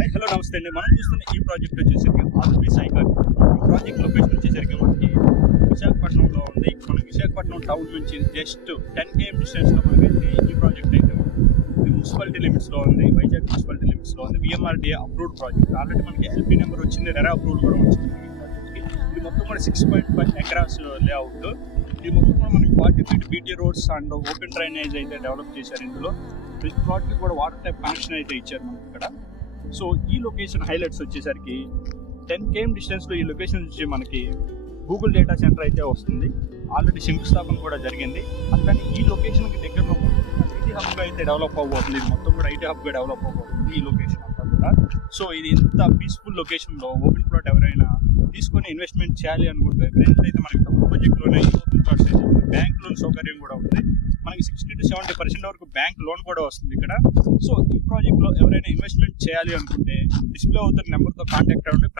Hello నమస్తే అండి. మనం చూస్తున్న ఈ ప్రాజెక్ట్ వచ్చేసరికి ఆర్బీస్ ఐకాన్. ఈ ప్రాజెక్ట్ లొకేషన్ వచ్చేసరికి మనకి విశాఖపట్నంలో ఉంది. మన విశాఖపట్నం టౌన్ నుంచి జస్ట్ 10 km డిస్టెన్స్లో మనకైతే ఈ ప్రాజెక్ట్ అయితే ఉంది. ఇది మున్సిపాలిటీ లిమిట్స్లో ఉంది, వైజాగ్ మున్సిపాలిటీ లిమిట్స్లో ఉంది. VMRDA approved project. ఆల్రెడీ మనకి ఎల్పీ నెంబర్ వచ్చింది, రెరా అప్రూవ్డ్ కూడా వచ్చింది ఈ ప్రాజెక్ట్కి. ఇది మొత్తం కూడా 6.5 ఎకరాస్ లేఅవుట్. ఇది మొత్తం కూడా మనకి 40 feet BT roads and open drainage అయితే డెవలప్ చేశారు. ఇందులో ప్రతి ప్లాట్కి కూడా వాటర్ టైప్ కనెక్షన్ అయితే ఇచ్చారు మనకి ఇక్కడ. సో ఈ లొకేషన్ హైలైట్స్ వచ్చేసరికి 10 km డిస్టెన్స్లో ఈ లొకేషన్ నుంచి మనకి గూగుల్ డేటా సెంటర్ అయితే వస్తుంది. ఆల్రెడీ శంకుస్థాపన కూడా జరిగింది. అట్లానే ఈ లొకేషన్కి దగ్గరలో ఐటీ హబ్గా అయితే డెవలప్ అవ్వబోతుంది. ఇది మొత్తం కూడా ఐటీ హబ్గా డెవలప్ అవ్వబోతుంది ఈ లొకేషన్ అంతా కూడా. సో ఇది ఇంత పీస్ఫుల్ లొకేషన్లో ఓపెన్ ప్లాట్ ఎవరైనా తీసుకొని ఇన్వెస్ట్మెంట్ చేయాలి అనుకుంటే ఫ్రెండ్స్ అయితే మనకి తక్కువ బడ్జెట్లోనే ఈ ఓపెన్ ప్లాట్స్ అయితే ఉంది. బ్యాంక్ లోన్ సౌకర్యం కూడా ఉంది. మనకి 60 to 70% వరకు బ్యాంక్ లోన్ కూడా వస్తుంది ఇక్కడ. సో ఈ ప్రాజెక్ట్లో ఎవరైనా ఇన్వెస్ట్మెంట్ చేయాలి అనుకుంటే డిస్ప్లే అవుతున్న నెంబర్తో కాంటాక్ట్ అవ్వండి.